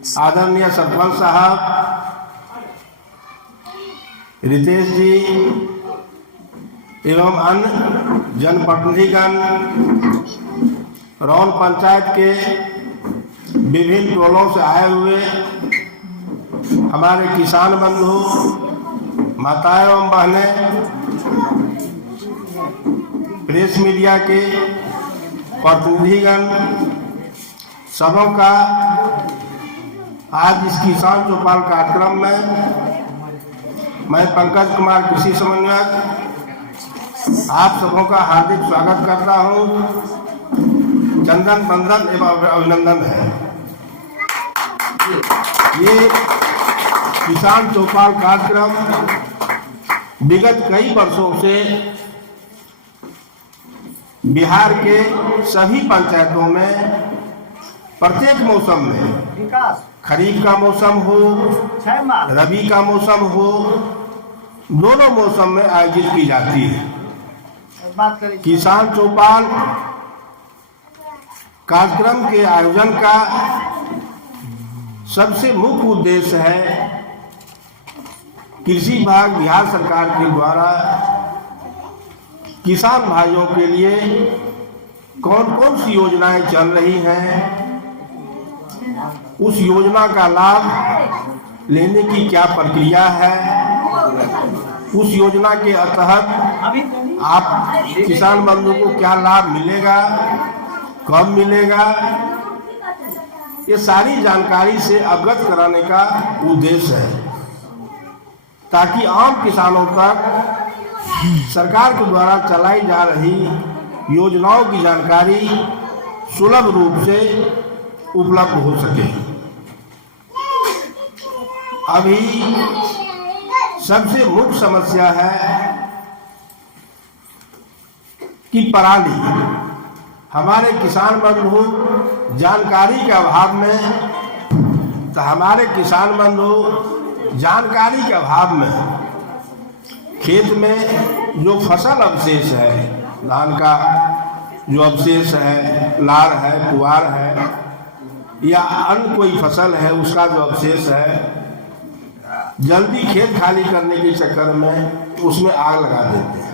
आदरणीय सरपंच साहब, रितेश जी एवं अन्य जनप्रतिनिधिगण, रौन पंचायत के विभिन्न टोलों से आए हुए हमारे किसान बंधु, माताएं एवं बहनें, प्रेस मीडिया के प्रतिनिधिगण, सबों का आज इस किसान चौपाल कार्यक्रम में मैं पंकज कुमार कृषि समन्वयक आप सबों का हार्दिक स्वागत करता हूं। चंदन बंदन एवं अभिनंदन है। ये किसान चौपाल कार्यक्रम विगत कई वर्षों से बिहार के सभी पंचायतों में प्रत्येक मौसम में, खरीफ का मौसम हो, रबी का मौसम हो, दोनों मौसम में आयोजित की जाती है। किसान चौपाल कार्यक्रम के आयोजन का सबसे मुख्य उद्देश्य है कृषि विभाग बिहार सरकार के द्वारा किसान भाइयों के लिए कौन कौन सी योजनाएं चल रही हैं, उस योजना का लाभ लेने की क्या प्रक्रिया है, उस योजना के तहत आप किसान बंधु को क्या लाभ मिलेगा, कब मिलेगा, ये सारी जानकारी से अवगत कराने का उद्देश्य है, ताकि आम किसानों तक सरकार के द्वारा चलाई जा रही योजनाओं की जानकारी सुलभ रूप से उपलब्ध हो सके। अभी सबसे मुख्य समस्या है कि पराली, हमारे किसान बंधु जानकारी के अभाव में, जानकारी के अभाव में खेत में जो फसल अवशेष है, धान का जो अवशेष है, लार है, पुआर है या अन्य कोई फसल है, उसका जो अवशेष है, जल्दी खेत खाली करने के चक्कर में उसमें आग लगा देते हैं।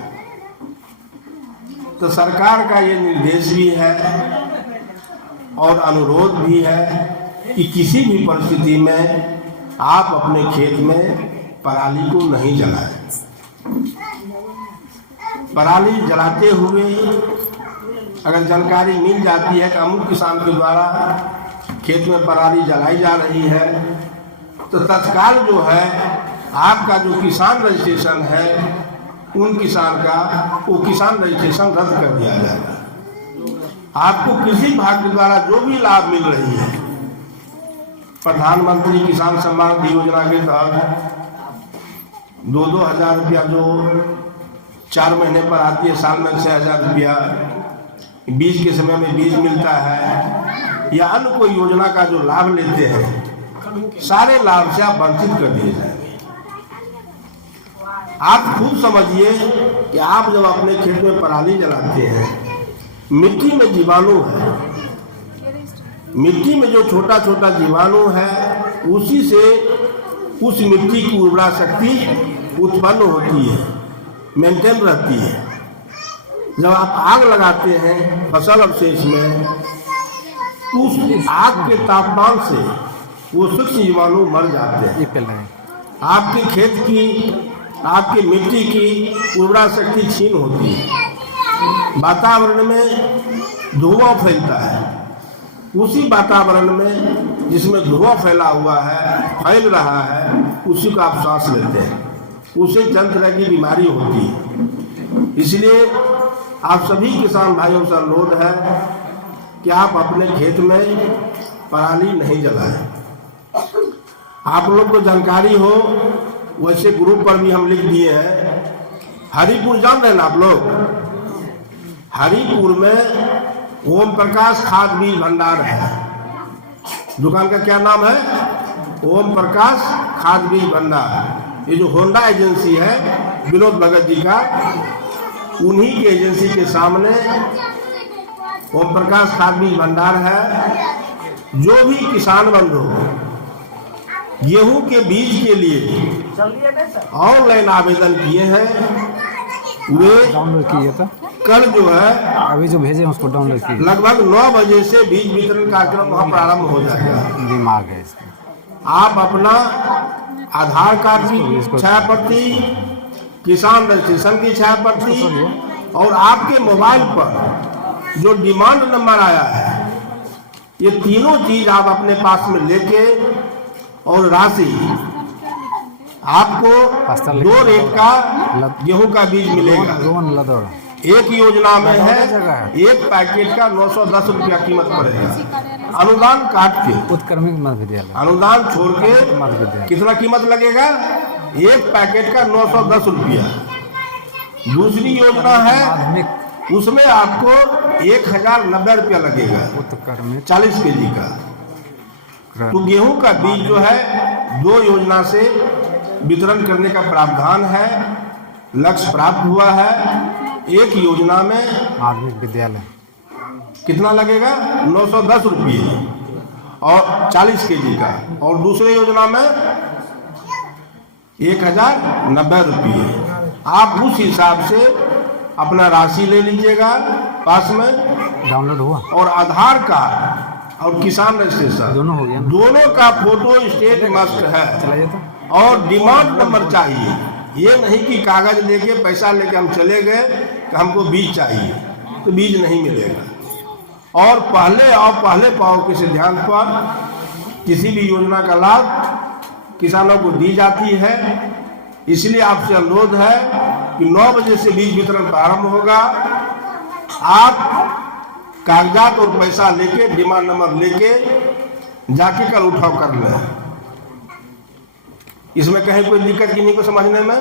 तो सरकार का ये निर्देश भी है और अनुरोध भी है कि किसी भी परिस्थिति में आप अपने खेत में पराली को नहीं जलाएं। पराली जलाते हुए अगर जानकारी मिल जाती है कि अमुक किसान के द्वारा खेत में पराली जलाई जा रही है, तो तत्काल जो है आपका जो किसान रजिस्ट्रेशन है, उन किसान का वो किसान रजिस्ट्रेशन रद्द कर दिया जाएगा। आपको कृषि विभाग के द्वारा जो भी लाभ मिल रही है, प्रधानमंत्री किसान सम्मान निधि योजना के तहत 2-2 हज़ार रुपया जो 4 महीने पर आती है, साल में 6,000 रुपया, बीज के समय में बीज मिलता है, या अन्य कोई योजना का जो लाभ लेते हैं, सारे लाभ से आप वंचित कर दिए जाएंगे। आप खुद समझिए कि आप जब अपने खेत में पराली जलाते हैं, मिट्टी में जीवाणु है, मिट्टी में जो छोटा छोटा जीवाणु है, उसी से उस मिट्टी की उर्वरा शक्ति उत्पन्न होती है, मेंटेन रहती है। जब आप आग लगाते हैं फसल अवशेष में, तो उस आग के तापमान से वो सूक्ष्म जीवाणु मर जाते हैं। आपके खेत की, आपकी मिट्टी की उर्वरा शक्ति क्षीण होती है। वातावरण में धुआं फैलता है, उसी वातावरण में जिसमें धुआं फैला हुआ है, फैल रहा है, उसी को आप सांस लेते हैं, उससे कई तरह की बीमारी होती है। इसलिए आप सभी किसान भाइयों से अनुरोध है कि आप अपने खेत में पराली नहीं जलाएं। आप लोग को जानकारी हो, वैसे ग्रुप पर भी हम लिख दिए हैं। हरिपुर जान रहे ना आप लोग? हरिपुर में ओम प्रकाश खाद बीज भंडार है। दुकान का क्या नाम है? ओम प्रकाश खाद बीज भंडार। ये जो होंडा एजेंसी है विनोद भगत जी का, उन्हीं की एजेंसी के सामने ओम प्रकाश खाद बीज भंडार है। जो भी किसान बंधु गेहूं के बीज के लिए ऑनलाइन आवेदन किए हैं वे डाउनलोड किए तो कल जो है अभी जो भेजे हैं उसको डाउनलोड किए। लगभग 9 बजे से बीज वितरण कार्यक्रम वहाँ प्रारंभ हो जाएगा। दिमाग है इसका। आप अपना आधार कार्ड की छायाप्रति, किसान रजिस्ट्रेशन की छायाप्रति और आपके मोबाइल पर जो डिमांड नंबर आया है, ये तीनों चीज आप अपने पास में लेके और राशि आपको 2 रेट का गेहूं का बीज मिलेगा। एक योजना में है एक पैकेट का 910 रुपया कीमत पड़ेगा। अनुदान काट के उत्क्रमिक मध्य विद्यालय अनुदान छोड़ के कितना कीमत लगेगा? एक पैकेट का 910 रुपया। दूसरी योजना है उसमें आपको 1090 रुपया लगेगा 40 केजी का। तो गेहूं का बीज जो है 2 योजना से वितरण करने का प्रावधान है। लक्ष्य प्राप्त हुआ है। एक योजना में माध्यमिक विद्यालय कितना लगेगा? 910 रुपये और 40 केजी का, और दूसरे योजना में 1090 रुपये। आप उस हिसाब से अपना राशि ले लीजिएगा पास में। डाउनलोड हुआ और आधार कार्ड और किसान रजिस्ट्रेशन दोनों हो गया, दोनों का फोटो स्टेट मस्ट है। चलाइए तो। और डिमांड नंबर चाहिए। ये नहीं कि कागज लेके पैसा लेके हम चले गए कि हमको बीज चाहिए, तो बीज नहीं मिलेगा। और पहले पाव के सिद्धांत पर किसी भी योजना का लाभ किसानों को दी जाती है। इसलिए आपसे अनुरोध है कि 9 बजे से बीज वितरण प्रारंभ होगा। आप कागजात और पैसा लेके, डिमांड नंबर लेके जाके कल उठाव कर लें। इसमें कहीं कोई दिक्कत किन्हीं को समझने में?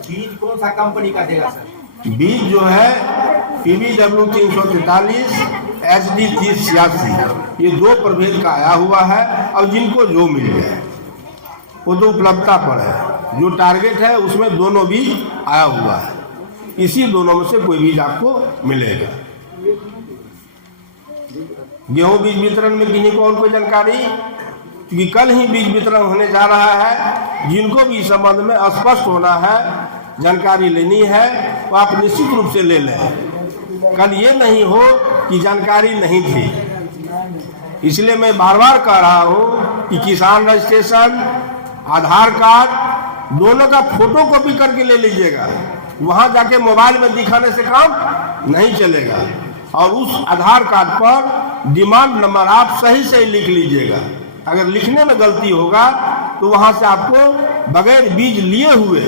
बीज कौन सा कंपनी का देगा सर? बीज जो है PBW 343 HD 3086 ये 2 प्रभेद का आया हुआ है। और जिनको जो मिल गया वो तो उपलब्धता पर है। जो टारगेट है उसमें दोनों बीज आया हुआ है। इसी दोनों में से कोई बीज आपको मिलेगा। गेहूं बीज वितरण में किन्हीं को और कोई जानकारी? क्योंकि कल ही बीज वितरण होने जा रहा है। जिनको भी इस संबंध में स्पष्ट होना है, जानकारी लेनी है, तो आप निश्चित रूप से ले लें। कल ये नहीं हो कि जानकारी नहीं थी। इसलिए मैं बार बार कह रहा हूँ कि किसान रजिस्ट्रेशन, आधार कार्ड दोनों का फोटो कॉपी करके ले लीजिएगा। वहां जाके मोबाइल में दिखाने से काम नहीं चलेगा। और उस आधार कार्ड पर डिमांड नंबर आप सही से लिख लीजिएगा। अगर लिखने में गलती होगा तो वहां से आपको बगैर बीज लिए हुए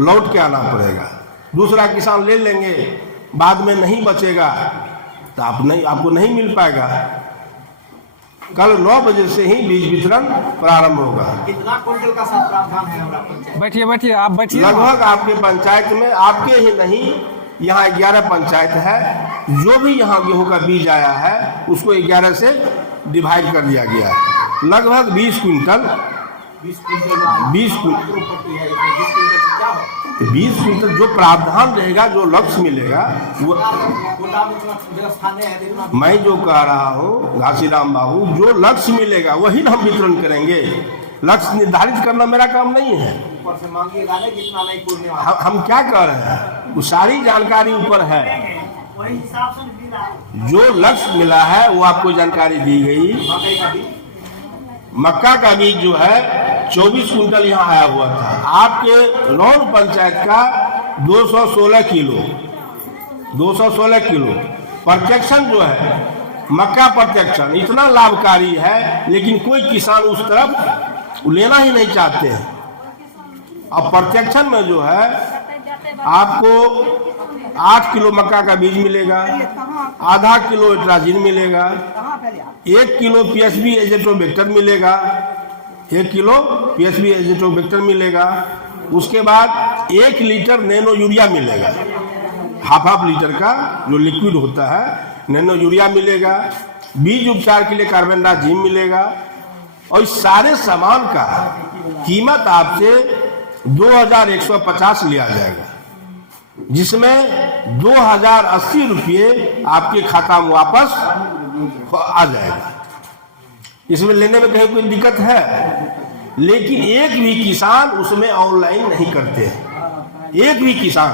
लौट के आना पड़ेगा। दूसरा किसान ले लेंगे, बाद में नहीं बचेगा तो आपको नहीं मिल पाएगा। कल 9 बजे से ही बीज वितरण प्रारंभ होगा। कितना क्विंटल का सब प्रावधान है हमारा पंचायत? बैठिए आप बैठिए। लगभग आपके पंचायत में, आपके ही नहीं, यहाँ 11 पंचायत है। जो भी यहाँ गेहूं का बीज आया है उसको 11 से डिवाइड कर दिया गया है। लगभग 20 क्विंटल 20 क्विंटल जो प्रावधान रहेगा, जो लक्ष्य मिलेगा वो मैं जो कह रहा हूँ घासीराम बाबू, जो लक्ष्य मिलेगा वही हम वितरण करेंगे। लक्ष्य निर्धारित करना मेरा काम नहीं है। हम क्या कर रहे हैं वो सारी जानकारी ऊपर है। जो लक्ष्य मिला है वो आपको जानकारी दी गई। मक्का का बीज जो है 24 कुंटल यहाँ आया हुआ था। आपके रौन पंचायत का 216 किलो प्रोटेक्शन जो है, मक्का प्रोटेक्शन इतना लाभकारी है, लेकिन कोई किसान उस तरफ लेना ही नहीं चाहते हैं। अब प्रोटेक्शन में जो है आपको 8 किलो मक्का का बीज मिलेगा, आधा किलो एट्राजिन मिलेगा, 1 किलो PSB एजेटोबैक्टर मिलेगा, 1 किलो PSB एजेटोबैक्टर मिलेगा। उसके बाद 1 लीटर नैनो यूरिया मिलेगा, हाफ लीटर का जो लिक्विड होता है नैनो यूरिया मिलेगा। बीज उपचार के लिए कार्बेंडाजिम मिलेगा। और इस सारे सामान का कीमत आपसे 2150 लिया जाएगा, जिसमें 2080 रुपये आपके खाता में वापस आ जाएगा। इसमें लेने में कहीं कोई दिक्कत है, लेकिन एक भी किसान उसमें ऑनलाइन नहीं करते हैं। एक भी किसान,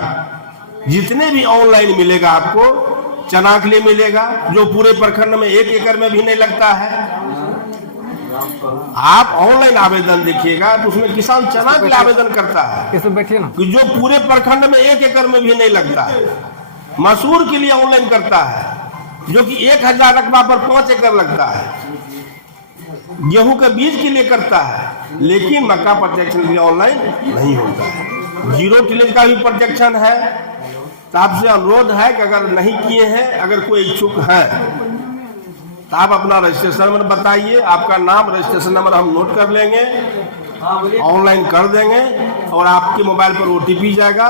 जितने भी ऑनलाइन मिलेगा आपको, चना के लिए मिलेगा जो पूरे प्रखंड में 1 एकड़ में भी नहीं लगता है। आप ऑनलाइन आवेदन देखिएगा तो उसमें किसान चना के लिए आवेदन करता है इसमें बैठिए ना, कि जो पूरे प्रखंड में 1 एकड़ में भी नहीं लगता है। मसूर के लिए ऑनलाइन करता है जो कि 1000 रकबा पर 5 एकड़ लगता है। गेहूं के बीज के लिए करता है, लेकिन मक्का प्रोटेक्शन के लिए ऑनलाइन नहीं होता है। जीरो टिलेज का भी प्रोटेक्शन है। तो आपसे अनुरोध है कि अगर नहीं किए हैं, अगर कोई इच्छुक है तो आप अपना रजिस्ट्रेशन नंबर बताइए, आपका नाम, रजिस्ट्रेशन नंबर हम नोट कर लेंगे, ऑनलाइन कर देंगे और आपके मोबाइल पर OTP जाएगा।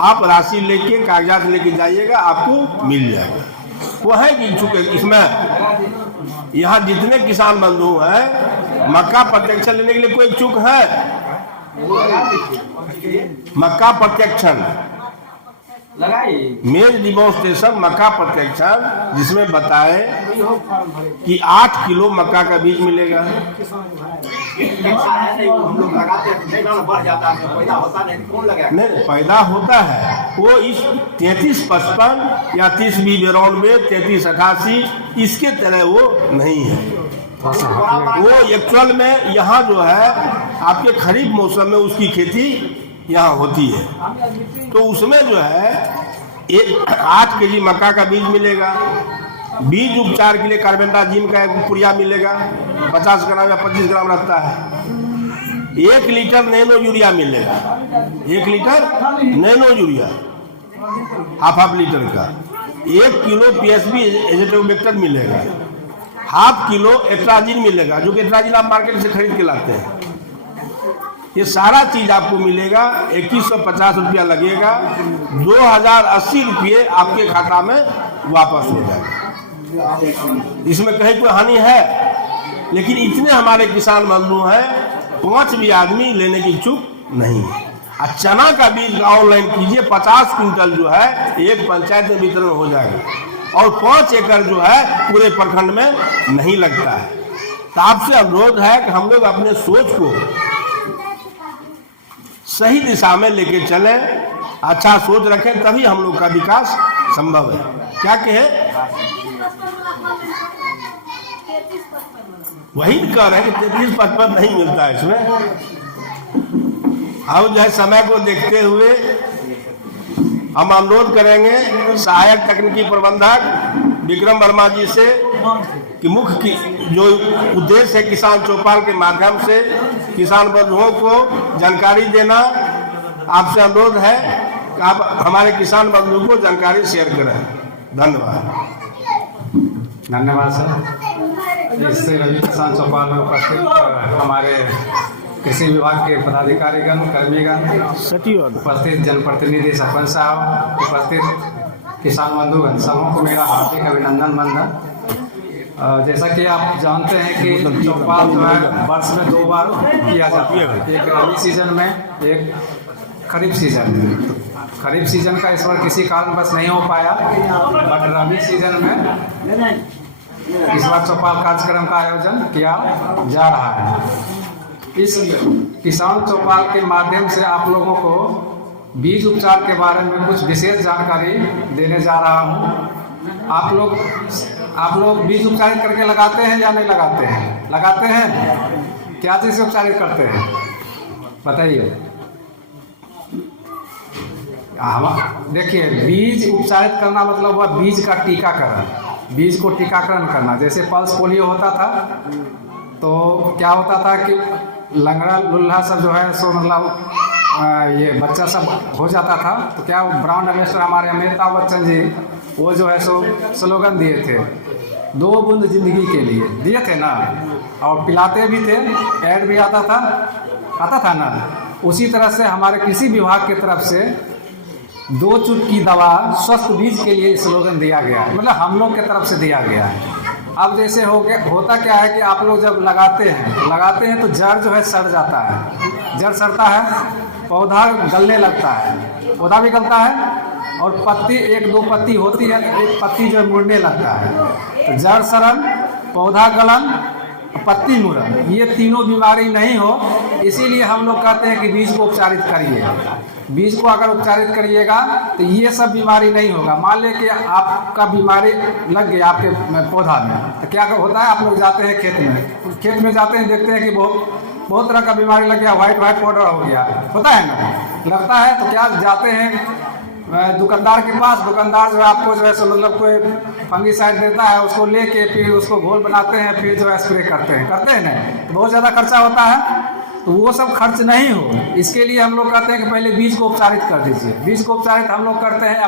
आप राशि लेके, कागजात लेके जाइएगा, आपको मिल जाएगा। वो है कि इच्छुक है इसमें। यहाँ जितने किसान बंधु हैं, मक्का प्रोटेक्शन लेने के लिए कोई इच्छुक है? मक्का प्रोटेक्शन मेज डिमॉन्स्ट्रेशन मक्का प्रोटेक्शन, जिसमें बताए कि 8 किलो मक्का का बीज मिलेगा। हम लोग लगाते हैं, बढ़ जाता है, पैदा होता नहीं, कौन लगाएगा? नहीं, पैदा होता है। वो इस 3355 या 3092, 3388 इसके तरह वो नहीं है। वो एक्चुअल में यहाँ जो है आपके खरीफ मौसम में उसकी खेती यहाँ होती है। तो उसमें जो है 8 केजी मक्का का बीज मिलेगा। बीज उपचार के लिए कार्बेंडाजिम का एक पुड़िया मिलेगा, 50 ग्राम या 25 ग्राम रहता है। 1 लीटर नैनो यूरिया मिलेगा। 1 litre nano urea half litre का। 1 किलो PSB एजेटोबैक्टर मिलेगा। ½ किलो एट्राजिन मिलेगा, जो कि एट्राजिन आप मार्केट से खरीद के लाते हैं। ये सारा चीज आपको मिलेगा। 2150 रुपया लगेगा। 2080 रुपये आपके खाता में वापस हो जाएगा। इसमें कहीं कोई हानि है? लेकिन इतने हमारे किसान बंधु हैं, 5 भी आदमी लेने की इच्छुक नहीं है। और चना का बीज ऑनलाइन कीजिए, 50 क्विंटल जो है एक पंचायत में वितरण हो जाएगा और 5 एकड़ जो है पूरे प्रखंड में नहीं लगता है। तो आपसे अनुरोध है कि हम लोग अपने सोच को सही दिशा में लेके चले, अच्छा सोच रखें, तभी हम लोग का विकास संभव है। क्या कहे? वही कह रहे हैं कि 3355 नहीं मिलता है इसमें। अब जो है समय को देखते हुए हम अनुरोध करेंगे सहायक तकनीकी प्रबंधक विक्रम वर्मा जी से कि मुख्य की जो उद्देश्य है किसान चौपाल के माध्यम से किसान बंधुओं को जानकारी देना। आपसे अनुरोध है कि आप हमारे किसान बंधुओं को जानकारी शेयर करें। धन्यवाद। धन्यवाद सर। इससे रवि किसान चौपाल में उपस्थित हमारे कृषि विभाग के पदाधिकारीगण, कर्मीगण, उपस्थित जनप्रतिनिधि, सरपंच साहब, उपस्थित किसान बंधुगण, सबों को मेरा हार्दिक अभिनंदन वंदन। जैसा कि आप जानते हैं कि चौपाल जो है वर्ष में 2 बार किया जाता है, एक रबी सीजन में, एक खरीफ सीजन में। खरीफ सीजन का इस बार किसी कारणवश नहीं हो पाया, बट रबी सीजन में इस बार चौपाल कार्यक्रम का आयोजन किया जा रहा है। इस किसान चौपाल के माध्यम से आप लोगों को बीज उपचार के बारे में कुछ विशेष जानकारी देने जा रहा हूँ। आप लोग बीज उपचारित करके लगाते हैं या नहीं लगाते हैं? लगाते हैं। क्या चीज़ से उपचारित करते हैं बताइए? देखिए, बीज उपचारित करना मतलब हुआ बीज का टीकाकरण, बीज को टीकाकरण करना। जैसे पल्स पोलियो होता था तो क्या होता था कि लंगड़ा लुल्हा सब जो है सो मतलब ये बच्चा सब हो जाता था, तो क्या ब्राउन एम्बेसडर हमारे अमिताभ बच्चन जी वो जो है सो स्लोगन दिए थे, 2 बूंद जिंदगी के लिए, दिए थे ना, और पिलाते भी थे, ऐड भी आता था ना। उसी तरह से हमारे कृषि विभाग की तरफ से 2 चुटकी दवा स्वस्थ बीज के लिए स्लोगन दिया गया है, मतलब हम लोग की तरफ से दिया गया है। अब जैसे होता क्या है कि आप लोग जब लगाते हैं तो जड़ जो है सड़ जाता है, जड़ सड़ता है, पौधा गलने लगता है, पौधा भी गलता है, और पत्ती एक दो पत्ती होती है तो एक पत्ती जो है मुड़ने लगता है। तो जड़ सड़न, पौधा गलन, पत्ती मुड़न, ये तीनों बीमारी नहीं हो, इसीलिए हम लोग कहते हैं कि बीज को उपचारित करिए। बीज को अगर उपचारित करिएगा तो ये सब बीमारी नहीं होगा। मान लें कि आपका बीमारी लग गया आपके पौधा में, तो क्या होता है, आप लोग जाते हैं खेत में जाते हैं, देखते हैं कि बहुत तरह का बीमारी लग गया, व्हाइट पाउडर हो गया, होता है ना, लगता है। तो क्या जाते हैं दुकानदार के पास, दुकानदार जो है आपको जो है सो मतलब कोई फंगीसाइड देता है, उसको लेके फिर उसको घोल बनाते हैं, फिर जो है स्प्रे करते हैं ना, तो बहुत ज़्यादा खर्चा होता है। तो वो सब खर्च नहीं हो, इसके लिए हम लोग कहते हैं कि पहले बीज को उपचारित कर दीजिए। बीज को उपचारित हम लोग करते हैं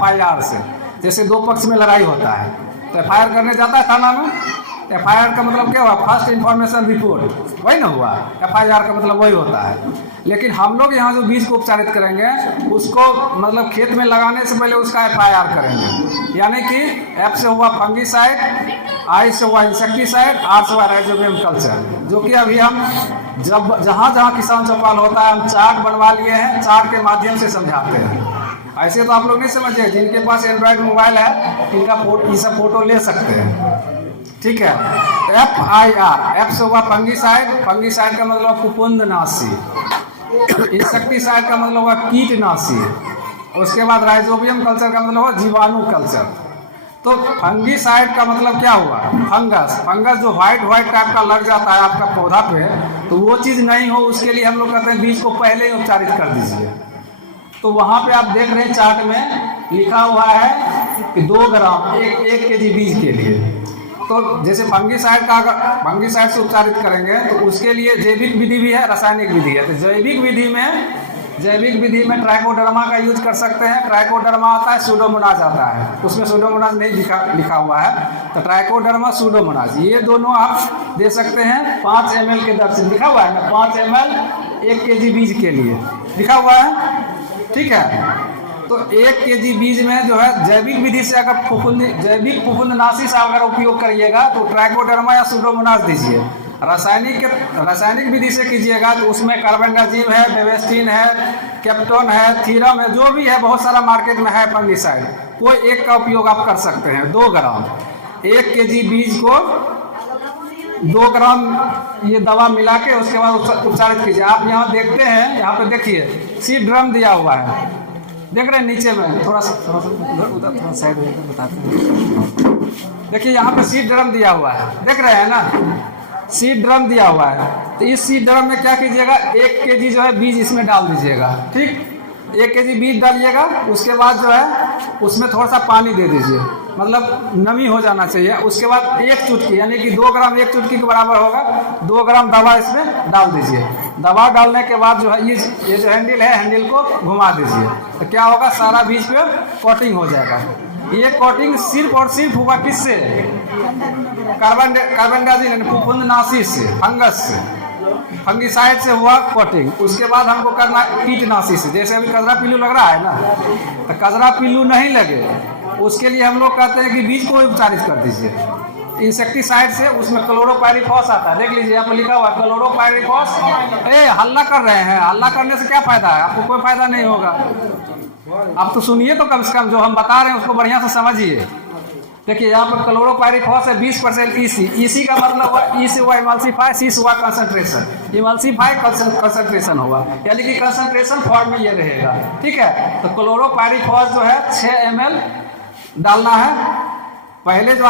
FIR से। जैसे दो पक्ष में लड़ाई होता है तो FIR करने जाता है थाना में, FIR का मतलब क्या हुआ, फर्स्ट इन्फॉर्मेशन रिपोर्ट, वही ना हुआ। FIR का मतलब वही होता है। लेकिन हम लोग यहाँ जो बीज को उपचारित करेंगे उसको मतलब खेत में लगाने से पहले उसका FIR करेंगे। यानी कि F से हुआ फंगीसाइड, I से हुआ इंसेक्टिसाइड, R से हुआ राइजोबियम कल्चर, जो कि अभी हम जहाँ किसान चौपाल होता है हम चार्ट बनवा लिए हैं, चार्ट के माध्यम से समझाते हैं। ऐसे तो आप लोग नहीं समझिए, जिनके पास एंड्रॉयड मोबाइल है इनका ये सब फोटो ले सकते हैं, ठीक है। FIR, F से हुआ फंगीसाइड, फंगीसाइड का मतलब फफूंदनाशी, इंसेक्टिसाइड का मतलब हुआ कीटनाशी, उसके बाद राइजोबियम कल्चर का मतलब हुआ जीवाणु कल्चर। तो फंगीसाइड का मतलब क्या हुआ, फंगस जो व्हाइट टाइप का लग जाता है आपका पौधा पे, तो वो चीज़ नहीं हो, उसके लिए हम लोग कहते हैं बीज को पहले ही उपचारित कर दीजिए। तो वहाँ पे आप देख रहे हैं चार्ट में लिखा हुआ है कि 2 ग्राम 1 kg बीज के लिए। तो जैसे फंगीसाइड से उपचारित करेंगे तो उसके लिए जैविक विधि भी है, रासायनिक विधि है। तो जैविक विधि में ट्राइकोडर्मा का यूज कर सकते हैं। ट्राइकोडर्मा आता है, सूडोमोनास आता है, उसमें सूडोमोनास नहीं लिखा हुआ है, तो ट्राइकोडर्मा सूडोमोनास, ये दोनों आप दे सकते हैं 5 ml के दर से। लिखा हुआ है ना, 5 ml 1 kg बीज के लिए लिखा हुआ है, ठीक है। तो 1 kg बीज में जो है जैविक विधि से अगर जैविक फफूंदनाशी से अगर उपयोग करिएगा तो ट्राइकोडर्मा या सूडोमोनास दीजिए। रासायनिक विधि से कीजिएगा तो उसमें कार्बेंडाजिम है, बेवेस्टिन है, कैप्टोन है, थीरम है, जो भी है बहुत सारा मार्केट में है फंगीसाइड, कोई एक का उपयोग आप कर सकते हैं। 2 ग्राम 1 kg बीज को 2 ग्राम ये दवा मिला के उसके बाद उपचारित कीजिए। आप यहाँ देखते हैं, यहाँ पे देखिए सीड ड्रम दिया हुआ है, देख रहे हैं नीचे में, थोड़ा सा उधर थोड़ा साइड बताते हैं। देखिए यहाँ पे सीड ड्रम दिया हुआ है, देख रहे हैं ना, सीड ड्रम दिया हुआ है। तो इस सीड ड्रम में क्या कीजिएगा, 1 kg जो है बीज इसमें डाल दीजिएगा, ठीक। 1 kg बीज डालिएगा, उसके बाद जो है उसमें थोड़ा सा पानी दे दीजिए, मतलब नमी हो जाना चाहिए। उसके बाद 1 चुटकी यानी कि 2 ग्राम 1 चुटकी के बराबर होगा, 2 ग्राम दवा इसमें डाल दीजिए। दवा डालने के बाद जो है ये जो हैंडल है, हैंडल को घुमा दीजिए, तो क्या होगा, सारा बीज पे कोटिंग हो जाएगा। ये कोटिंग सिर्फ और सिर्फ हुआ किससे, कार्बेंडाजिम फफूंदनाशी से, फंगस से, फंगीसाइड से हुआ कोटिंग। उसके बाद हमको करना कीटनाशी से, जैसे अभी कजरा पिल्लू लग रहा है ना, तो कजरा पिल्लू नहीं लगे उसके लिए हम लोग कहते हैं कि बीज को उपचारित कर दीजिए इंसेक्टिसाइड से। उसमें क्लोरोपाइरीफॉस आता है, देख लीजिए यहाँ पर लिखा हुआ है क्लोरोपाइरीफॉस। हल्ला कर रहे हैं, हल्ला करने से क्या फायदा है, आपको कोई फायदा नहीं होगा। आप तो सुनिए तो कम से कम, जो हम बता रहे हैं उसको बढ़िया से समझिए। देखिए यहाँ पर क्लोरोपाइरीफॉस है 20% EC का मतलब हुआ, E से हुआ इमल्सिफाई, C से हुआ कंसंट्रेशन, इमल्सिफाई कंसंट्रेशन हुआ, यानी कि कंसंट्रेशन फॉर्म में ये रहेगा, ठीक है। तो क्लोरोपाइरीफॉस जो है 6 ml डालना है। पहले जो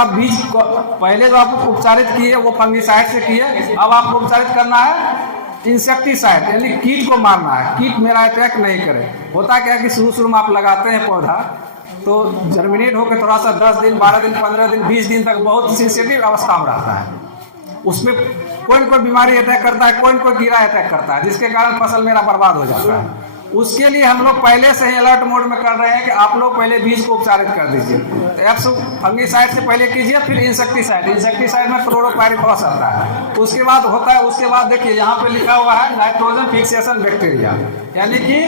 आप उपचारित किए वो फंगीसाइड से किए, अब आपको उपचारित करना है इंसेक्टिसाइड, यानी कीट को मारना है। कीट मेरा अटैक नहीं करे। होता क्या है कि शुरू में आप लगाते हैं पौधा तो जर्मिनेट होकर थोड़ा सा 10 दिन 12 दिन 15 दिन 20 दिन तक बहुत सेंसिटिव अवस्था में रहता है, उसमें कोई न कोई बीमारी अटैक करता है, कोई न कोई कीड़ा अटैक करता है, जिसके कारण फसल मेरा बर्बाद हो जाता है। उसके लिए हम लोग पहले से ही अलर्ट मोड में कर रहे हैं कि आप लोग पहले बीज को उपचारित कर दीजिए। तो फंगीसाइड से पहले कीजिए, फिर इंसेक्टिसाइड में क्लोरोपाइरीफॉस आता है, उसके बाद होता है, उसके बाद देखिए यहाँ पे लिखा हुआ है नाइट्रोजन फिक्सेशन बैक्टीरिया, यानी कि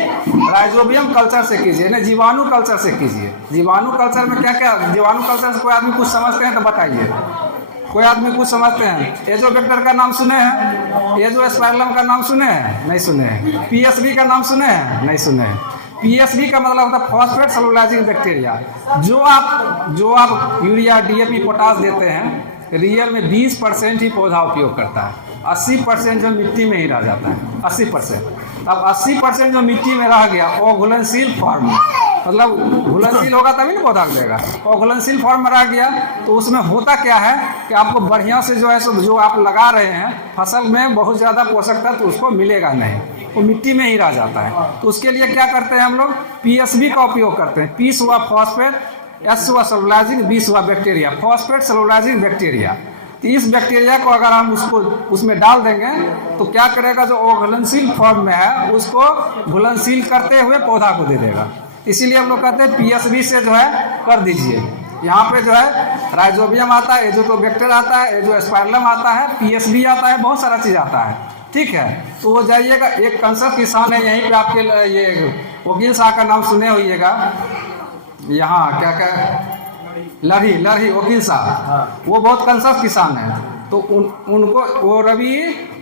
राइजोबियम कल्चर से कीजिए, ना जीवाणु कल्चर से कीजिए। जीवाणु कल्चर में क्या क्या, जीवाणु कल्चर से कोई आदमी कुछ समझते हैं तो बताइए, कोई आदमी कुछ समझते हैं? एजोबैक्टर का नाम सुने हैं? एजोस्पाइरलम का नाम सुने हैं? नहीं सुने हैं। PSB का नाम सुने हैं? नहीं सुने हैं। पीएसबी का मतलब होता है फॉस्फेट सेलुलाइजिंग बैक्टीरिया। जो आप यूरिया, डीएपी, पोटास देते हैं, रियल में 20% ही पौधा उपयोग करता है, 80% जो मिट्टी में ही रह जाता है, 80%। अब 80% जो मिट्टी में रह गया वो घुलनशील फॉर्म में, मतलब घुलनशील होगा तभी ना पौधा देगा, और घुलनशील फॉर्म में रह गया तो उसमें होता क्या है कि आपको बढ़िया से जो है सो जो आप लगा रहे हैं फसल में बहुत ज़्यादा पोषक तत्व उसको मिलेगा नहीं, वो मिट्टी में ही रह जाता है। तो उसके लिए क्या करते हैं हम लोग, पीएसबी का उपयोग करते हैं। पी हुआ फॉस्फेट, एस हुआ सेलुलाइजिंग, बी हुआ बैक्टीरिया, फॉस्फेट सेलुलाइजिंग बैक्टीरिया। तो इस बैक्टीरिया को अगर हम उसमें डाल देंगे तो क्या करेगा, जो घुलनशील फॉर्म में है उसको घुलनशील करते हुए पौधा को दे देगा। इसीलिए हम लोग कहते हैं पीएसबी से जो है कर दीजिए। यहाँ पे जो है राइजोबियम आता है, एजोटोबैक्टर आता है, एजोस्पाइरलम आता है, पीएसबी आता है, बहुत सारा चीज़ आता है, ठीक है। तो वो जाइएगा, एक कंसर्ट किसान है यहीं पे आपके, ये वकील साहब का नाम सुने होइएगा, यहाँ क्या लरही वकील साहब, वो बहुत कंसर्ट किसान है। तो उनको वो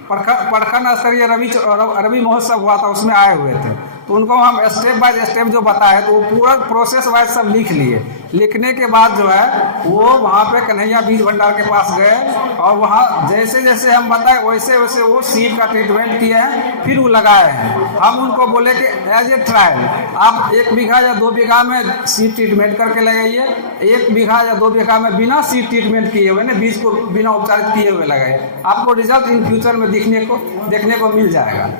प्रखंड स्तरीय रवि महोत्सव हुआ था, उसमें आए हुए थे। तो उनको हम स्टेप बाय स्टेप जो बताए तो वो पूरा प्रोसेस वाइज सब लिख लिए। लिखने के बाद जो है वो वहाँ पे कन्हैया बीज भंडार के पास गए और वहाँ जैसे जैसे हम बताए वैसे वैसे वो सीड का ट्रीटमेंट किए हैं, फिर वो लगाए हैं। हम उनको बोले कि एज ए ट्रायल आप 1 बीघा या 2 बीघा में सीड ट्रीटमेंट करके लगाइए, 1 बीघा या 2 बीघा में बिना सीड ट्रीटमेंट किए हुए ना, बीज को बिना उपचारित किए हुए लगाइए, आपको रिजल्ट इन फ्यूचर में देखने को मिल जाएगा।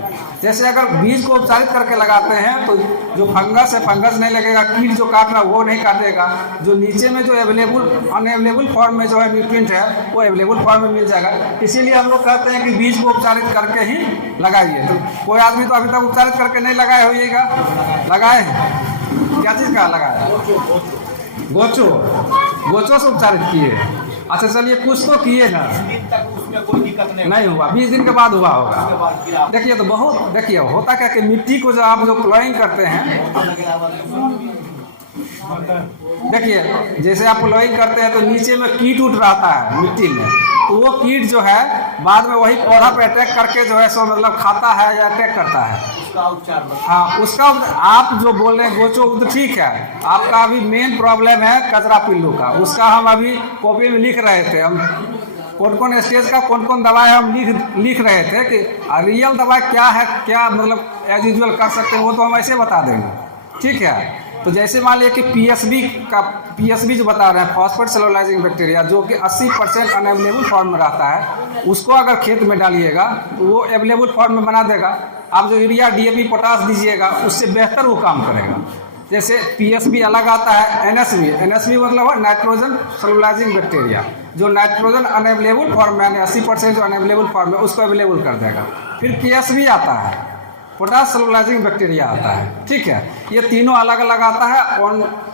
जैसे अगर बीज को उपचारित करके लगाते हैं तो जो फंगस है फंगस नहीं लगेगा, कीट जो काट रहा है वो नहीं काटेगा, जो नीचे में जो अनअवेलेबल फॉर्म में जो है न्यूट्रिएंट है वो अवेलेबल फॉर्म में मिल जाएगा। इसीलिए हम लोग कहते हैं कि बीज को उपचारित करके ही लगाइए। तो कोई आदमी तो अभी तक उपचारित करके नहीं लगाए होइएगा, लगाए हैं, क्या चीज़ का लगाया, गोचो से उपचारित किए। अच्छा चलिए कुछ तो किए ना, उसमें कोई दिक्कत नहीं हुआ, 20 दिन के बाद हुआ होगा। देखिए तो बहुत, देखिए होता क्या कि मिट्टी को जो आप जो प्लॉइंग करते हैं, देखिए जैसे आप प्लॉइंग करते हैं तो नीचे में कीट उठ रहता है मिट्टी में, तो वो कीट जो है बाद में वही पौधा पे अटैक करके जो है सो मतलब खाता है या अटैक करता है। हाँ, उसका आप जो बोल रहे हैं गोचो तो ठीक है, आपका अभी मेन प्रॉब्लम है कचरा पिल्लू का, उसका हम अभी कॉपी में लिख रहे थे, हम कौन स्टेज का कौन दवाई हम लिख रहे थे कि रियल दवाई क्या है, क्या मतलब एज यूजुअल कर सकते हैं, वो तो हम ऐसे बता देंगे, ठीक है। तो जैसे मान लिया कि पीएसबी जो बता रहे हैं फॉस्फेट सेलुलाइजिंग बैक्टीरिया, जो कि 80% अनअवेलेबल फॉर्म में रहता है, उसको अगर खेत में डालिएगा तो वो अवेलेबल फॉर्म में बना देगा। आप जो यूरिया डीएपी पोटास दीजिएगा उससे बेहतर वो काम करेगा। जैसे पीएसबी अलग आता है, एनएसबी मतलब है नाइट्रोजन सेलुलाइजिंग बैक्टीरिया, जो नाइट्रोजन अनअवेलेबल फॉर्म में, 80% जो अनअवेलेबल फॉर्म में उसको अवेलेबल कर देगा। फिर पीएसबी आता है, पोटास सेलुलाइजिंग बैक्टीरिया आता है, ठीक है। ये तीनों अलग अलग आता है,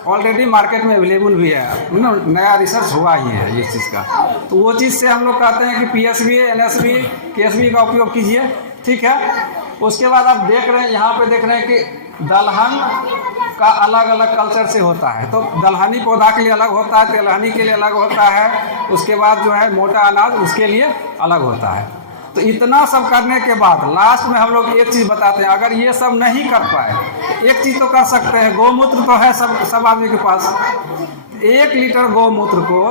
ऑलरेडी मार्केट में अवेलेबल भी है, नया रिसर्च हुआ ही है ये चीज़ का। तो वो चीज़ से हम लोग कहते हैं कि पीएसबी, एनएसबी, केएसबी का उपयोग कीजिए, ठीक है। उसके बाद आप देख रहे हैं, यहाँ पे देख रहे हैं कि दलहन का अलग अलग कल्चर से होता है। तो दलहनी पौधा के लिए अलग होता है, तेलहनी के लिए अलग होता है, उसके बाद जो है मोटा अनाज उसके लिए अलग होता है। तो इतना सब करने के बाद लास्ट में हम लोग एक चीज़ बताते हैं, अगर ये सब नहीं कर पाए तो एक चीज़ तो कर सकते हैं, गौमूत्र तो है सब आदमी के पास। 1 लीटर गौमूत्र को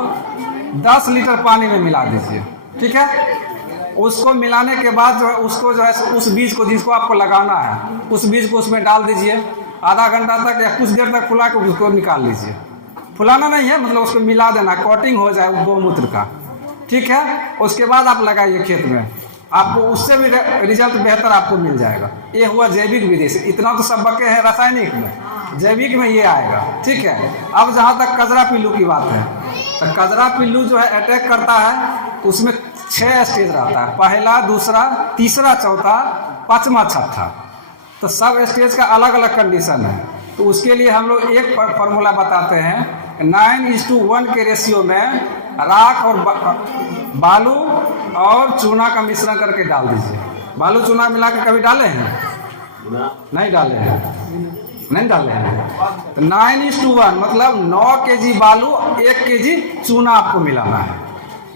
10 लीटर पानी में मिला दीजिए, ठीक है। उसको मिलाने के बाद जो है उसको जो है उस बीज को जिसको आपको लगाना है उस बीज को उसमें डाल दीजिए, आधा घंटा तक या कुछ देर तक फुला के उसको निकाल लीजिए। फुलाना नहीं है, मतलब उसको मिला देना, कोटिंग हो जाए गौमूत्र का, ठीक है। उसके बाद आप लगाइए खेत में, आपको उससे भी रिजल्ट बेहतर आपको मिल जाएगा। ये हुआ जैविक विधि से, इतना तो सब बके हैं रासायनिक में, जैविक में ये आएगा, ठीक है। अब जहाँ तक कजरा पिल्लू की बात है, तो कजरा पिल्लू जो है अटैक करता है तो उसमें 6 स्टेज रहता है, पहला, दूसरा, तीसरा, चौथा, 5वां, 6ठा। तो सब स्टेज का अलग अलग कंडीशन है। तो उसके लिए हम लोग एक फार्मूला बताते हैं, 9:1 के रेशियो में राख और बालू और चूना का मिश्रण करके डाल दीजिए। बालू चूना मिला के कभी डाले हैं? नहीं डाले हैं। तो 9:1 मतलब 9 kg बालू 1 kg चूना आपको मिलाना है।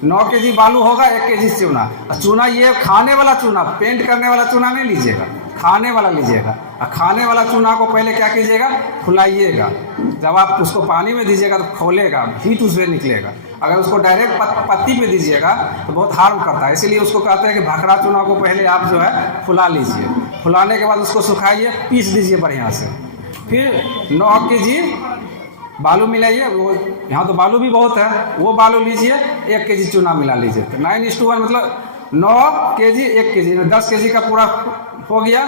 9 kg बालू होगा, 1 kg चूना। चूना ये खाने वाला चूना, पेंट करने वाला चूना नहीं लीजिएगा, खाने वाला लीजिएगा। और खाने वाला चूना को पहले क्या कीजिएगा, फुलाइएगा। जब आप उसको पानी में दीजिएगा तो खोलेगा, हीट उससे निकलेगा। अगर उसको डायरेक्ट पत्ती पे दीजिएगा तो बहुत हार्म करता है, इसीलिए उसको कहते हैं कि भखरा चूना को पहले आप जो है फुला लीजिए। फुलाने के बाद उसको सुखाइए, पीस दीजिए बढ़िया से। फिर 9 kg बालू मिलाइए, वो यहाँ तो बालू भी बहुत है, वो बालू लीजिए, 1 kg चूना मिला लीजिए। तो 9:1 मतलब 9 kg 1 kg, 10 kg का पूरा हो गया।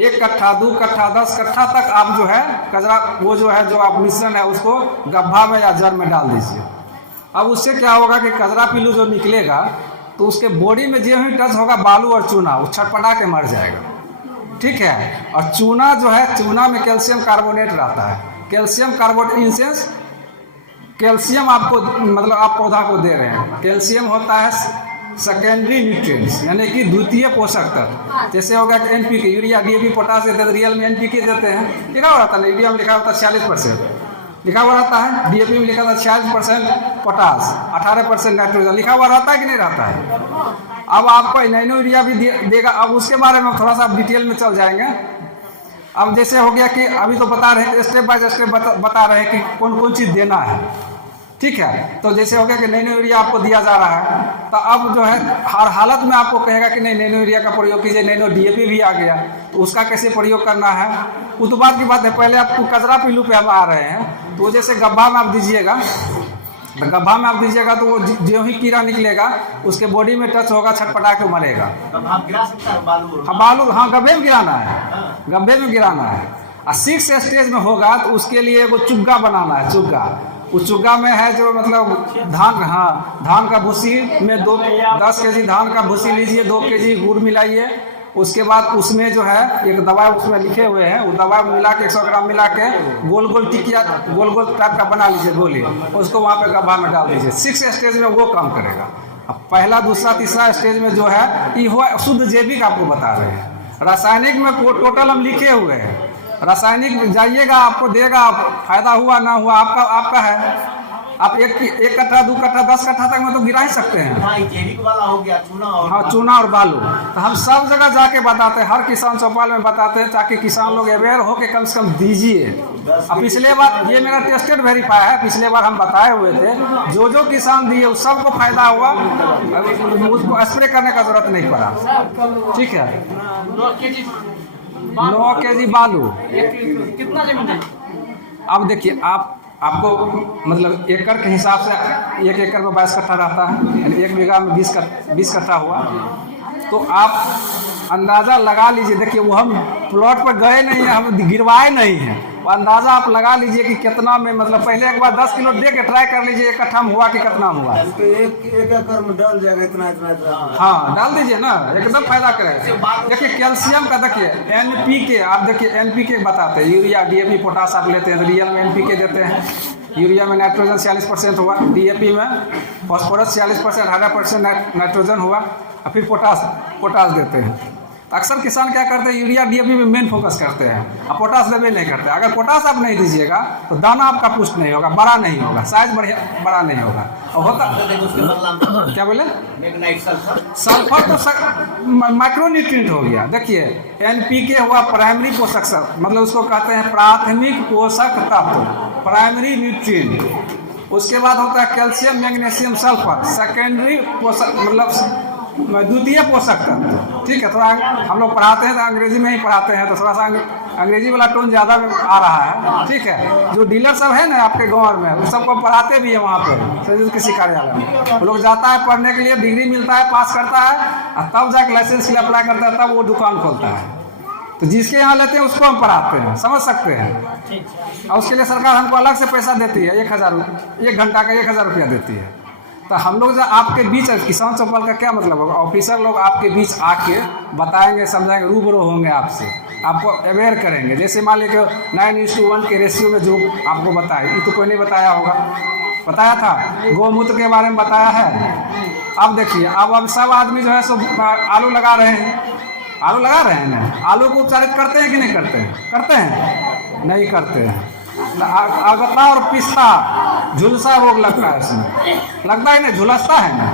1 कट्ठा 2 कट्ठा 10 कट्ठा तक आप जो है कचरा, वो जो है जो आप मिश्रण है उसको गड्ढा में या जर में डाल दीजिए। अब उससे क्या होगा कि कचरा पिल्लू जो निकलेगा तो उसके बॉडी में जो ही टच होगा बालू और चूना, वो छटपटा के मर जाएगा, ठीक है। और चूना जो है, चूना में कैल्शियम कार्बोनेट रहता है। Calcium carbonate in sense calcium आपको मतलब आप पौधा को दे रहे हैं। कैल्शियम होता है सेकेंडरी न्यूट्रिएंट्स, यानी कि द्वितीय पोषक तत्व। जैसे होगा कि NPK, यूरिया, DAP, पोटास देते हैं, रियल में NPK देते हैं। लिखा हुआ रहता है, यूरिया में लिखा होता है 46% लिखा हुआ रहता है, DAP में लिखा था 46% पोटास, 18% नाइट्रोजन लिखा हुआ रहता है कि नहीं रहता है। अब आपको नैनो यूरिया भी देगा। अब उसके बारे में थोड़ा सा डिटेल में चल जाएंगे। अब जैसे हो गया कि अभी तो बता रहे हैं, स्टेप बाय स्टेप बता रहे हैं कि कौन कौन चीज़ देना है, ठीक है। तो जैसे हो गया कि नैनो यूरिया आपको दिया जा रहा है, तो अब जो है हर हालत में आपको कहेगा कि नहीं नैनो यूरिया का प्रयोग कीजिए। नैनो DAP भी आ गया, तो उसका कैसे प्रयोग करना है वो तो बाद की बात है। पहले आपको कचरा पिल्लू पे हम आ रहे हैं, तो जैसे गड्ढा में आप दीजिएगा, तो गड्ढा में आप दीजिएगा तो वो जो ही कीड़ा निकलेगा उसके बॉडी में टच होगा, छटपटा के मरेगा। आप गिरा सकता है बालू? हाँ बालू, हाँ गड्ढे में गिराना है, गड्ढे में गिराना है। और 6 स्टेज में होगा तो उसके लिए एगो चुग्गा बनाना है। चुग्गा, उस चुग्गा में है जो मतलब धान, हाँ धान का भूसी में 10 kg धान का भूसी लीजिए, 2 kg गुड़ मिलाइए। उसके बाद उसमें जो है एक दवा उसमें लिखे हुए हैं, वो दवा मिला के 100 ग्राम मिला के गोल गोल टिकिया, गोल गोल टाइप का बना लीजिए गोली, उसको वहाँ पे गड्ढा में डाल दीजिए। 6 स्टेज में वो काम करेगा। अब पहला दूसरा तीसरा स्टेज में जो है ये हुआ शुद्ध जैविक, आपको बता रहे हैं। रासायनिक में टोटल हम लिखे हुए हैं, रासायनिक जाइएगा आपको देगा, फायदा हुआ ना हुआ आपका है। आप 1 कट्ठा 2 कट्ठा 10 कट्ठा तक में तो गिरा ही सकते हैं। हाँ, जैविक वाला हो गया चूना और हाँ चूना और बालू, तो हम सब जगह जाके बताते हैं, हर किसान चौपाल में बताते हैं, ताकि किसान लोग अवेयर हो के कम से कम दीजिए। अब पिछले बार ये मेरा टेस्टेड वेरीफाई है, पिछले बार हम बताए हुए थे, जो किसान दिए उस सबको फायदा हुआ, उसको स्प्रे करने का जरूरत नहीं पड़ा, ठीक है। 9 kg बालू कितना जमीन? अब देखिए आपको मतलब एकड़ के हिसाब से 1 एकड़ में 22 कट्ठा रहता है, यानी 1 बीघा में 20 कट्ठा हुआ। तो आप अंदाज़ा लगा लीजिए। देखिए वो हम प्लॉट पर गए नहीं हैं, हम गिरवाए नहीं हैं, वो अंदाज़ा आप लगा लीजिए कि कितना में, मतलब पहले एक बार 10 किलो दे के ट्राई कर लीजिए 1 कट्ठा में हुआ कि कितना हुआ। एक एकड़ में डाल जाएगा इतना। हाँ डाल दीजिए ना, एकदम फायदा करेगा। देखिए कैल्शियम का देखिए NPK, आप देखिए NPK बताते हैं, यूरिया DAP पोटास आप लेते हैं तो रियल में NPK देते हैं। यूरिया में नाइट्रोजन 46% हुआ, DAP में फॉस्फोरस 46%, 18% नाइट्रोजन हुआ, और फिर पोटास देते हैं। अक्सर किसान क्या करते हैं, यूरिया DAP में मेन फोकस करते हैं, और पोटास देवे नहीं करते। अगर पोटास आप नहीं दीजिएगा तो दाना आपका पुष्ट नहीं होगा, बड़ा नहीं होगा, साइज बड़ा नहीं होगा। और होता क्या बोले, सल्फर तो माइक्रो न्यूट्रिएंट हो गया। देखिए NPK हुआ प्राइमरी पोषक, मतलब उसको कहते हैं प्राथमिक पोषक तत्व, प्राइमरी न्यूट्रिएंट। उसके बाद होता है कैल्शियम, मैग्नीशियम, सल्फर, सेकेंडरी पोषक मतलब द्वितीय पोषक तत्व, ठीक है। थोड़ा हम लोग पढ़ाते हैं तो अंग्रेजी में ही पढ़ाते हैं, तो थोड़ा सा अंग्रेजी वाला टोन ज़्यादा आ रहा है, ठीक है। जो डीलर सब है ना आपके गाँव में, उन सबको पढ़ाते भी है वहाँ पर कृषि कार्यालय में। वो लोग जाता है पढ़ने के लिए, डिग्री मिलता है, पास करता है, और तब जाके लाइसेंस के लिए अप्लाई करता है, तब वो दुकान खोलता है। तो जिसके यहाँ लेते हैं उसको हम पढ़ाते हैं, समझ सकते हैं। और उसके लिए सरकार हमको अलग से पैसा देती है, 1 घंटा का 1000 रुपया देती है। तो हम लोग जो आपके बीच, किसान चौपाल का क्या मतलब होगा, ऑफिसर लोग आपके बीच आके बताएंगे, समझाएंगे, रूबरू होंगे आपसे, आपको अवेयर करेंगे। जैसे मान लीजिए 9:1 के रेशियो में जो आपको बताया, ये तो कोई नहीं बताया होगा, बताया था, गौमूत्र के बारे में बताया है। अब देखिए अब सब आदमी जो है सो आलू लगा रहे हैं, आलू लगा रहे हैं ना, आलू को उपचारित करते हैं कि नहीं करते हैं? करते हैं? नहीं करते हैं। अगता और पिस्ता झुलसा रोग लगता है, इसमें लगता है ना, झुलसता है ना,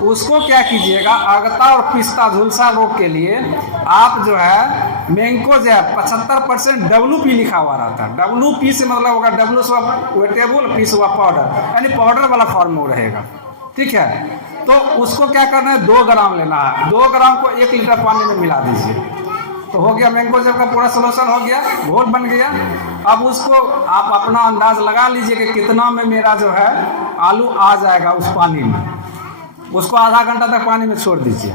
तो उसको क्या कीजिएगा, अगता और पिस्ता झुलसा रोग के लिए आप जो है मैंगो जो है 75% WP लिखा हुआ रहता है। WP से मतलब होगा W से वेटेबल, P से पाउडर, यानी पाउडर वाला फॉर्म में रहेगा। ठीक है, तो उसको क्या करना है, 2 ग्राम लेना है। 2 ग्राम को 1 लीटर पानी में मिला दीजिए, तो हो गया मैंगो जेब का पूरा सोल्यूशन हो गया, घोल बन गया। अब उसको आप अपना अंदाज लगा लीजिए कि कितना में मेरा जो है आलू आ जाएगा उस पानी में। उसको आधा घंटा तक पानी में छोड़ दीजिए,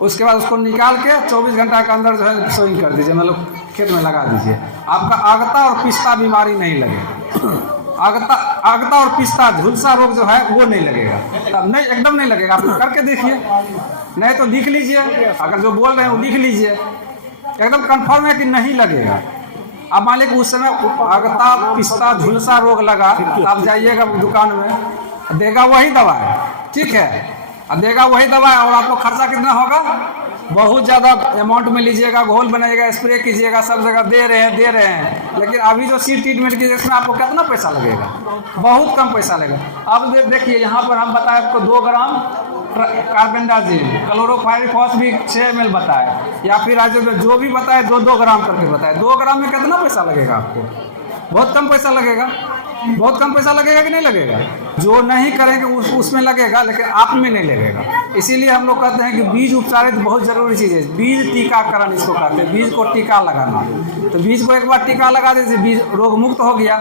उसके बाद उसको निकाल के 24 घंटा के अंदर जो है सोइंग कर दीजिए, मतलब खेत में लगा दीजिए। आपका अगता और पिस्ता बीमारी नहीं लगेगा। अगता और पिस्ता झुलसा रोग जो है वो नहीं लगेगा, नहीं एकदम नहीं लगेगा। आप करके देखिए, नहीं तो लिख लीजिए, अगर जो बोल रहे हैं वो लिख लीजिए, एकदम कंफर्म है कि नहीं लगेगा। अब मान लीजिए उस समय अगता पिस्ता झुलसा रोग लगा, तो आप जाइएगा दुकान में, देगा वही दवा है। ठीक है, अब देगा वही दवा है, और आपको खर्चा कितना होगा, बहुत ज़्यादा अमाउंट में लीजिएगा, घोल बनाइएगा, स्प्रे कीजिएगा, सब जगह दे रहे हैं। लेकिन अभी जो सीड ट्रीटमेंट कीजिए इसमें आपको कितना पैसा लगेगा, बहुत कम पैसा लगेगा। अब देखिए यहाँ पर हम बताए आपको 2 ग्राम कार्बेंडाजिम, क्लोरोपाइरीफॉस भी 6 ml बताए, या फिर आज जो भी बताए 2-2 ग्राम करके बताए। 2 ग्राम में कितना पैसा लगेगा आपको, बहुत कम पैसा लगेगा। बहुत कम पैसा लगेगा कि नहीं लगेगा, जो नहीं करेंगे उसमें लगेगा, लेकिन आप में नहीं लगेगा। इसीलिए हम लोग कहते हैं कि बीज उपचारित बहुत जरूरी चीज़ है। बीज टीकाकरण इसको कहते हैं, बीज को टीका लगाना। तो बीज को एक बार टीका लगा दीजिए, बीज रोग मुक्त हो गया।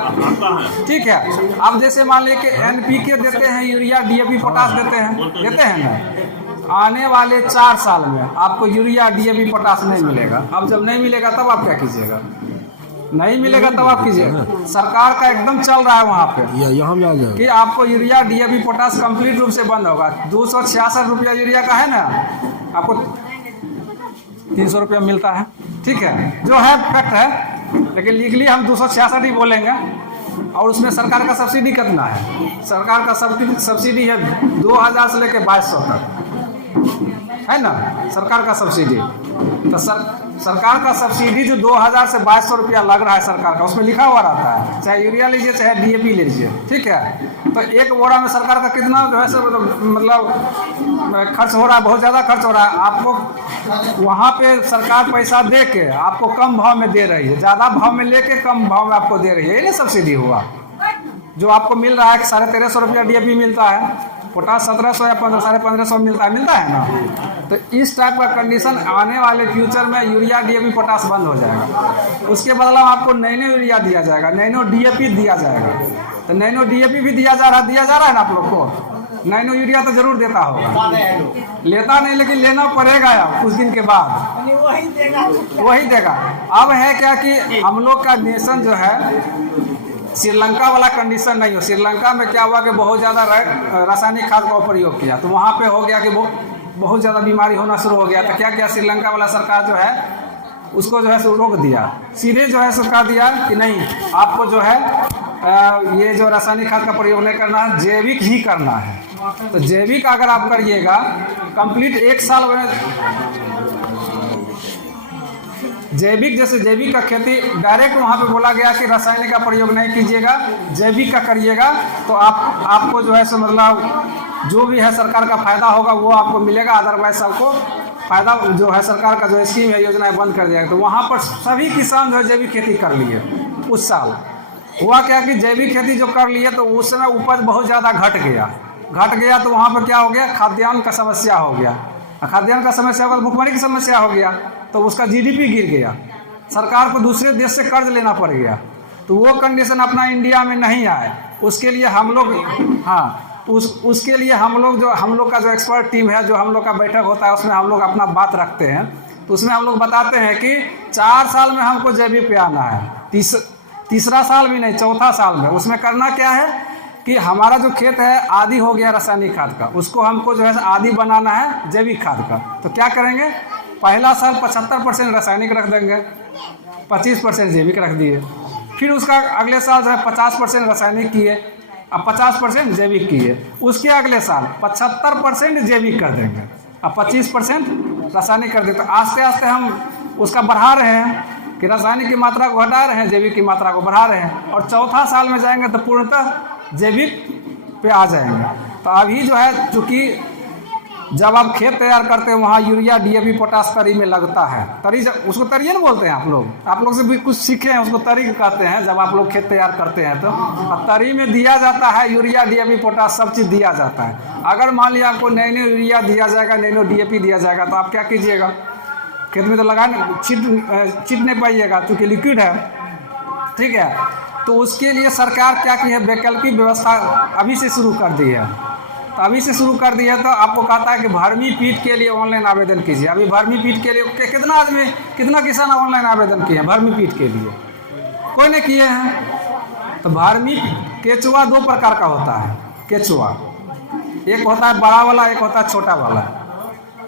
ठीक है, अब जैसे मान लीजिए कि NPK देते हैं, यूरिया DAP पोटास देते हैं ना, आने वाले 4 साल में आपको यूरिया DAP पोटास नहीं मिलेगा। अब जब नहीं मिलेगा तब आप क्या कीजिएगा, नहीं मिलेगा तब आप कीजिएगा। सरकार का एकदम चल रहा है वहाँ पे कि आपको यूरिया DAP पोटास कंप्लीट रूप से बंद होगा। 266 रुपया यूरिया का है ना, आपको 300 रुपया मिलता है। ठीक है, जो है फैक्ट है, लेकिन लीगली हम 266 ही बोलेंगे। और उसमें सरकार का सब्सिडी कितना है, सरकार का सब्सिडी है 2000 से लेकर 2200 तक है ना, सरकार का सब्सिडी। तो सरकार का सब्सिडी जो 2000 से 2200 रुपया लग रहा है सरकार का, उसमें लिखा हुआ रहता है, चाहे यूरिया लीजिए चाहे DAP लीजिए। ठीक है, तो एक बोरा में सरकार का कितना जो है मतलब खर्च हो रहा है, बहुत ज़्यादा खर्च हो रहा है। आपको वहाँ पे सरकार पैसा दे के आपको कम भाव में दे रही है, ज़्यादा भाव में लेके कम भाव में आपको दे रही है, ये नहीं सब्सिडी हुआ। जो आपको मिल रहा है कि 1350 रुपया DAP मिलता है, पोटास 1700 या 1550 मिलता है ना। तो इस टाइप का कंडीशन आने वाले फ्यूचर में यूरिया DAP पोटास बंद हो जाएगा। उसके बदला आपको नैनो यूरिया दिया जाएगा, नैनो DAP दिया जाएगा। तो नैनो DAP भी दिया जा रहा है ना आप लोग को। नैनो यूरिया तो जरूर देता होगा, लेता नहीं, लेकिन लेना पड़ेगा यार कुछ दिन के बाद, वही देगा। अब है क्या कि हम लोग का नेशन जो है श्रीलंका वाला कंडीशन नहीं हो। श्रीलंका में क्या हुआ कि बहुत ज़्यादा रासायनिक खाद का प्रयोग किया, तो वहाँ पे हो गया कि बहुत ज़्यादा बीमारी होना शुरू हो गया। तो क्या किया श्रीलंका वाला सरकार जो है उसको जो है सो रोक दिया, सीधे जो है सरकार दिया कि नहीं, आपको जो है ये जो रासायनिक खाद का प्रयोग नहीं करना है, जैविक ही करना है। तो जैविक अगर आप करिएगा कंप्लीट 1 साल में, जैविक जैसे जैविक का खेती डायरेक्ट वहाँ पे बोला गया कि रासायनिक का प्रयोग नहीं कीजिएगा, जैविक का करिएगा, तो आपको जो है सो मतलब जो भी है सरकार का फायदा होगा वो आपको मिलेगा। अदरवाइज सबको फायदा जो है सरकार का जो स्कीम है, योजना है, बंद कर दिया। तो वहाँ पर सभी किसान जो है जैविक खेती कर लिए। उस साल हुआ क्या कि जैविक खेती जो कर लिए तो उस समय उपज बहुत ज़्यादा घट गया। तो वहाँ पर क्या हो गया, खाद्यान्न का समस्या हो गया। खाद्यान्न का समस्या होगा तो भुखमरी की समस्या हो गया, तो उसका GDP गिर गया, सरकार को दूसरे देश से कर्ज लेना पड़ गया। तो वो कंडीशन अपना इंडिया में नहीं आए, उसके लिए हम लोग उसके लिए हम लोग का जो एक्सपर्ट टीम है, जो हम लोग का बैठक होता है, उसमें हम लोग अपना बात रखते हैं। तो उसमें हम लोग बताते हैं कि 4 साल में हमको जैविक पे आना है, तीसरा साल भी नहीं, चौथा साल में। उसमें करना क्या है कि हमारा जो खेत है आदि हो गया रासायनिक खाद का, उसको हमको जो है आदि बनाना है जैविक खाद का। तो क्या करेंगे, पहला साल 75% रासायनिक रख देंगे, 25% जैविक रख दिए। फिर उसका अगले साल जो है 50% रासायनिक किए, अब 50% जैविक किए। उसके अगले साल 75% जैविक कर देंगे, अब 25% रासायनिक कर देते। तो आस्ते आस्ते हम उसका बढ़ा रहे हैं कि रासायनिक की मात्रा को घटा रहे हैं, जैविक की मात्रा को बढ़ा रहे हैं। और चौथा साल में जाएंगे तो पूर्णतः जैविक पे आ जाएंगे। तो अभी जो है चूँकि जब आप खेत तैयार करते हैं वहाँ यूरिया डीएपी पोटास तरी में लगता है। तरी उसको तरिए ना बोलते हैं आप लोग से भी कुछ सीखे हैं, उसको तरी कहते हैं। जब आप लोग खेत तैयार करते हैं तो तरी में दिया जाता है यूरिया डीएपी पोटास सब चीज़ दिया जाता है। अगर मान लिया आपको नैनो यूरिया दिया जाएगा, नैनो डीएपी दिया जाएगा तो आप क्या कीजिएगा, खेत में तो छीट नहीं पाइएगा क्योंकि लिक्विड है, ठीक है। तो उसके लिए सरकार क्या की है, वैकल्पिक व्यवस्था अभी से शुरू कर दी है। तो अभी से शुरू कर दिया तो आपको कहता है कि भर्मी पीट के लिए ऑनलाइन आवेदन कीजिए। अभी भर्मी पीट के लिए कितना किसान ऑनलाइन आवेदन किए हैं भर्मी पीट के लिए? कोई नहीं किए हैं। तो भर्मी केचुआ 2 प्रकार का होता है। केचुआ एक होता है बड़ा वाला, एक होता है छोटा वाला,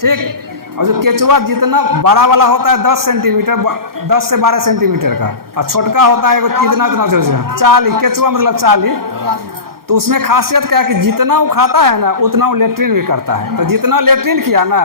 ठीक। और जो केचुआ जितना बड़ा वाला होता है 10 सेंटीमीटर 10 से 12 सेंटीमीटर का, और छोटका होता है कितना छोटा 40, केचुआ मतलब 40। तो उसमें खासियत क्या है कि जितना वो खाता है ना उतना वो लेट्रिन भी करता है। तो जितना लेट्रिन किया ना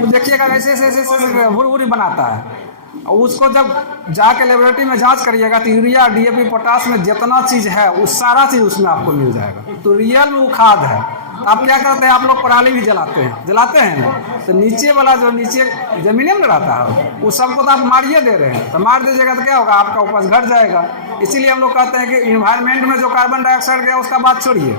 वो देखिएगा ऐसे भुरभुरी बनाता है। और उसको जब जाके लेबोरेटरी में जांच करिएगा तो यूरिया डीएपी पोटास में जितना चीज़ है वो सारा चीज़ उसमें आपको मिल जाएगा। तो रियल में वो खाद है। आप क्या करते हैं, आप लोग पराली भी जलाते हैं ना, तो नीचे वाला जो नीचे जमीन में रहता है वो सबको तो आप मारिए दे रहे हैं। तो मार दीजिएगा तो क्या होगा, आपका उपज घट जाएगा। इसीलिए हम लोग कहते हैं कि इन्वायरमेंट में जो कार्बन डाइऑक्साइड गया उसका बात छोड़िए,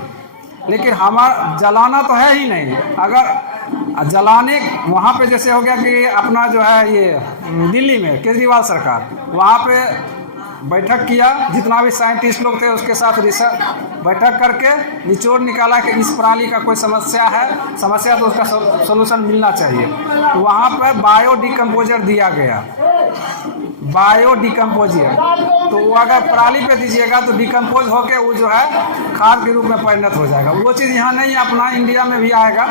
लेकिन हमारा जलाना तो है ही नहीं। अगर जलाने वहाँ पे जैसे हो गया कि अपना जो है ये दिल्ली में केजरीवाल सरकार वहाँ पे बैठक किया, जितना भी साइंटिस्ट लोग थे उसके साथ रिसर्च बैठक करके निचोड़ निकाला कि इस प्रणाली का कोई समस्या तो उसका सोल्यूशन मिलना चाहिए। तो वहाँ पर बायो डिकम्पोजर दिया गया, बायो डिकम्पोजर। तो वो अगर पराली पे दीजिएगा तो डिकम्पोज होके वो जो है खाद के रूप में परिणत हो जाएगा। वो चीज़ यहाँ नहीं, अपना इंडिया में भी आएगा,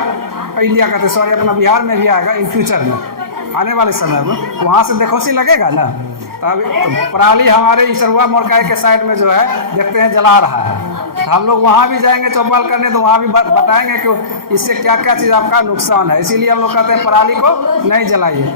अपना बिहार में भी आएगा इन फ्यूचर में, आने वाले समय में। वहाँ से देखोसी लगेगा ना, तब पराली हमारे इसरवा मोरकाई के साइड में जो है देखते हैं जला रहा है। हम लोग वहाँ भी जाएंगे चौपाल करने, तो वहाँ भी बताएंगे कि इससे क्या क्या चीज़ आपका नुकसान है। इसीलिए हम लोग कहते हैं पराली को नहीं जलाइए।